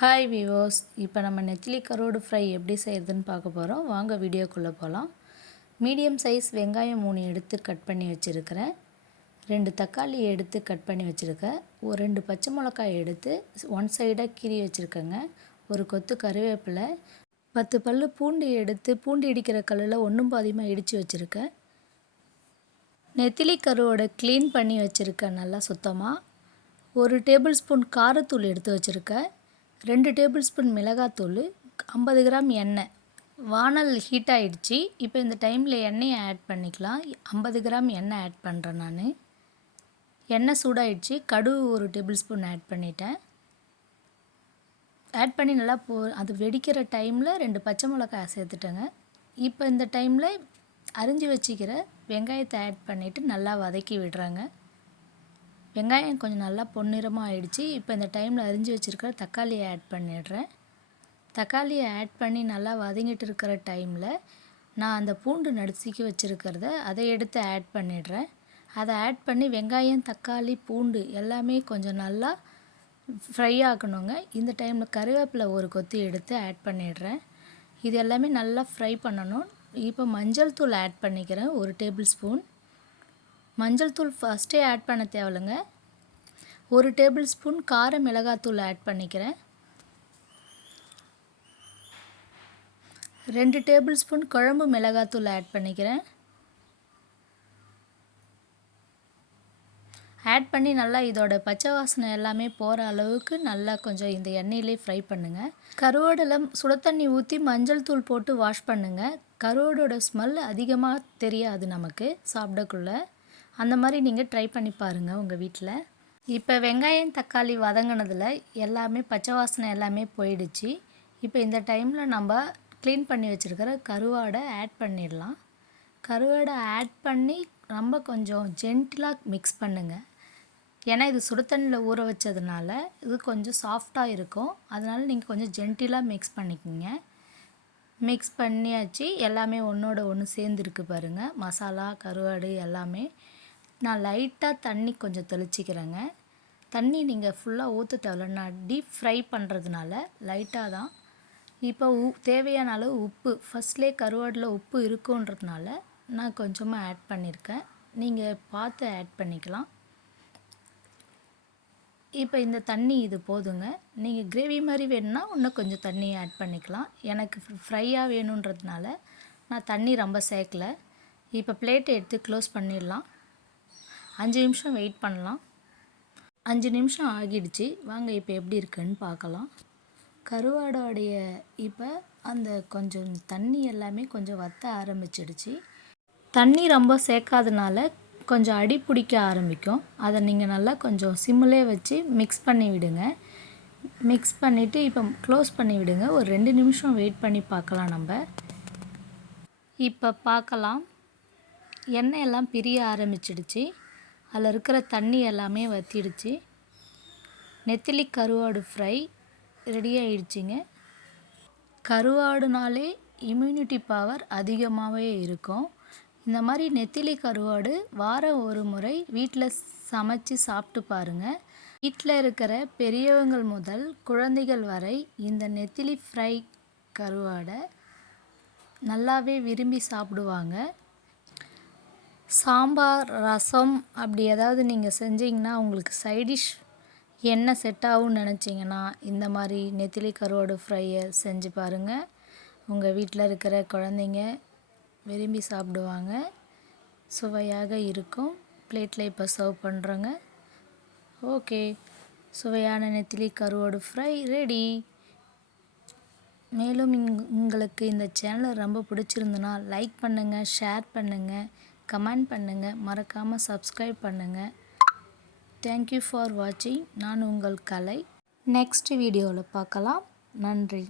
Hi viewers, இப்போ நம்ம நெத்திலி கருவாடு ஃப்ரை எப்படி செய்கிறதுன்னு பார்க்க போகிறோம். வாங்க வீடியோக்குள்ளே போகலாம். மீடியம் சைஸ் வெங்காயம் 3 எடுத்து கட் பண்ணி வச்சுருக்கிறேன். 2 தக்காளி எடுத்து கட் பண்ணி வச்சுருக்கேன். ஒரு 2 பச்சை மிளகாய் எடுத்து ஒன் சைடாக கீறி வச்சுருக்கேங்க. ஒரு கொத்து கருவேப்பிலை, 10 பல் பூண்டு எடுத்து பூண்டு இடிக்கிற கல்லில் ஒன்றும் பாதியமாக இடித்து வச்சுருக்கேன். நெத்திலி கருவாடை க்ளீன் பண்ணி வச்சுருக்கேன் நல்லா சுத்தமாக. 1 டேபிள் ஸ்பூன் காரத்தூள் எடுத்து வச்சுருக்கேன். 2 டேபிள் ஸ்பூன் மிளகாத்தூள், 50 கிராம் எண்ணெய். வானல் ஹீட் ஆகிடுச்சு. இப்போ இந்த டைமில் எண்ணெயை ஆட் பண்ணிக்கலாம். 50 கிராம் எண்ணெய் ஆட் பண்ணுறேன் நான். எண்ணெய் சூடாகிடுச்சு. கடுகு 1 டேபிள் ஸ்பூன் ஆட் பண்ணிட்டேன். ஆட் பண்ணி நல்லா அது வெடிக்கிற டைமில் 2 பச்சை மிளகாய் சேர்த்துட்டேங்க. இப்போ இந்த டைமில் அரிஞ்சு வச்சுக்கிற வெங்காயத்தை ஆட் பண்ணிவிட்டு நல்லா வதக்கி விடுறாங்க. வெங்காயம் கொஞ்சம் நல்லா பொன்னிறமாக ஆகிடுச்சு. இப்போ இந்த டைமில் அரிஞ்சு வச்சுருக்கிற தக்காளியை ஆட் பண்ணிடுறேன். தக்காளியை ஆட் பண்ணி நல்லா வதங்கிட்டு இருக்கிற டைமில் நான் அந்த பூண்டு நடுசிக்கி வச்சுருக்கிறத அதை எடுத்து ஆட் பண்ணிடுறேன். அதை ஆட் பண்ணி வெங்காயம், தக்காளி, பூண்டு எல்லாமே கொஞ்சம் நல்லா ஃப்ரை ஆகணுங்க. இந்த டைமில் கருவேப்பிலை 1 கொத்தி எடுத்து ஆட் பண்ணிடுறேன். இது எல்லாமே நல்லா ஃப்ரை பண்ணணும். இப்போ மஞ்சள் தூள் ஆட் பண்ணிக்கிறேன் 1 டேபிள் ஸ்பூன். மஞ்சள் தூள் ஃபஸ்ட்டே ஆட் பண்ண தேவையில்லைங்க. 1 டேபிள் ஸ்பூன் கார மிளகாத்தூள் ஆட் பண்ணிக்கிறேன். 2 டேபிள் ஸ்பூன் குழம்பு மிளகாத்தூள் ஆட் பண்ணிக்கிறேன். ஆட் பண்ணி நல்லா இதோட பச்சை வாசனை எல்லாமே போகிற அளவுக்கு நல்லா கொஞ்சம் இந்த எண்ணெயிலே ஃப்ரை பண்ணுங்கள். கருவாடில் சுட தண்ணி ஊற்றி மஞ்சள் தூள் போட்டு வாஷ் பண்ணுங்கள். கருவாடோட ஸ்மெல் அதிகமாக தெரியாது நமக்கு சாப்பிடக்குள்ள. அந்த மாதிரி நீங்கள் ட்ரை பண்ணி பாருங்கள் உங்கள் வீட்டில். இப்போ வெங்காயம், தக்காளி வதங்கினதில் எல்லாமே பச்சை வாசனை எல்லாமே போயிடுச்சு. இப்போ இந்த டைமில் நம்ம க்ளீன் பண்ணி வச்சுருக்கிற கருவாடை ஆட் பண்ணிடலாம். கருவாடை ஆட் பண்ணி ரொம்ப கொஞ்சம் ஜென்டிலாக மிக்ஸ் பண்ணுங்கள். ஏன்னா இது சுடு தண்ணியில் ஊற வச்சதுனால இது கொஞ்சம் சாஃப்டாக இருக்கும். அதனால் நீங்கள் கொஞ்சம் ஜென்டிலாக மிக்ஸ் பண்ணிக்கோங்க. மிக்ஸ் பண்ணியாச்சு. எல்லாமே ஒன்றோட ஒன்று சேர்ந்துருக்கு பாருங்கள். மசாலா, கருவாடு எல்லாமே. நான் லைட்டாக தண்ணி கொஞ்சம் தெளிச்சிக்கிறேங்க. தண்ணி நீங்கள் ஃபுல்லாக ஊற்ற தேவையில்ல. நான் டீப் ஃப்ரை பண்ணுறதுனால லைட்டாக தான். இப்போ தேவையான அளவு உப்பு, ஃபஸ்ட்லேயே கருவாடில் உப்பு இருக்குன்றதுனால நான் கொஞ்சமாக ஆட் பண்ணியிருக்கேன். நீங்கள் பார்த்து ஆட் பண்ணிக்கலாம். இப்போ இந்த தண்ணி இது போதுங்க. நீங்கள் கிரேவி மாதிரி வேணும்னா இன்னும் கொஞ்சம் தண்ணி ஆட் பண்ணிக்கலாம். எனக்கு ஃப்ரையாக வேணுன்றதுனால நான் தண்ணி ரொம்ப சேர்க்கல. இப்போ பிளேட்டை எடுத்து க்ளோஸ் பண்ணிடலாம். 5 நிமிஷம் வெயிட் பண்ணலாம். 5 நிமிஷம் ஆகிடுச்சு. வாங்க இப்போ எப்படி இருக்குன்னு பார்க்கலாம். கருவாடோடைய இப்போ அந்த கொஞ்சம் தண்ணி எல்லாமே கொஞ்சம் வற்ற ஆரம்பிச்சிடுச்சு. தண்ணி ரொம்ப சேர்க்காதனால கொஞ்சம் அடி பிடிக்க ஆரம்பிக்கும். அதை நீங்கள் நல்லா கொஞ்சம் சிம்மிலே வச்சு மிக்ஸ் பண்ணி விடுங்க. மிக்ஸ் பண்ணிவிட்டு இப்போ க்ளோஸ் பண்ணி விடுங்க. ஒரு 2 நிமிஷம் வெயிட் பண்ணி பார்க்கலாம் நம்ம. இப்போ பார்க்கலாம். எண்ணெய் எல்லாம் பிரிய ஆரம்பிச்சிடுச்சு. அதில் இருக்கிற தண்ணி எல்லாமே வற்றிடுச்சு. நெத்திலி கருவாடு ஃப்ரை ரெடி ஆகிடுச்சிங்க. கருவாடுனாலே இம்யூனிட்டி பவர் அதிகமாகவே இருக்கும். இந்த மாதிரி நெத்திலி கருவாடு வாரம் ஒரு முறை வீட்டில் சமைச்சு சாப்பிட்டு பாருங்கள். வீட்டில் இருக்கிற பெரியவங்கள் முதல் குழந்தைகள் வரை இந்த நெத்திலி ஃப்ரை கருவாடை நல்லாவே விரும்பி சாப்பிடுவாங்க. சாம்பார், ரசம் அப்படி ஏதாவது நீங்கள் செஞ்சிங்கன்னா உங்களுக்கு சைடிஷ் என்ன செட் ஆகும்னு நினச்சிங்கன்னா இந்த மாதிரி நெத்திலி கருவாடு ஃப்ரையை செஞ்சு பாருங்கள். உங்கள் வீட்டில் இருக்கிற குழந்தைங்க விரும்பி சாப்பிடுவாங்க. சுவையாக இருக்கும். பிளேட்டில் இப்போ சர்வ் பண்ணுறோங்க. ஓகே, சுவையான நெத்திலி கருவாடு ஃப்ரை ரெடி. மேலும் உங்களுக்கு இந்த சேனல் ரொம்ப பிடிச்சிருந்துன்னா லைக் பண்ணுங்கள், ஷேர் பண்ணுங்கள், கமெண்ட் பண்ணுங்கள், மறக்காமல் சப்ஸ்கிரைப் பண்ணுங்கள். தேங்க்யூ ஃபார் வாட்சிங். நான் உங்கள் கலை. நெக்ஸ்ட் வீடியோவில் பார்க்கலாம். நன்றி.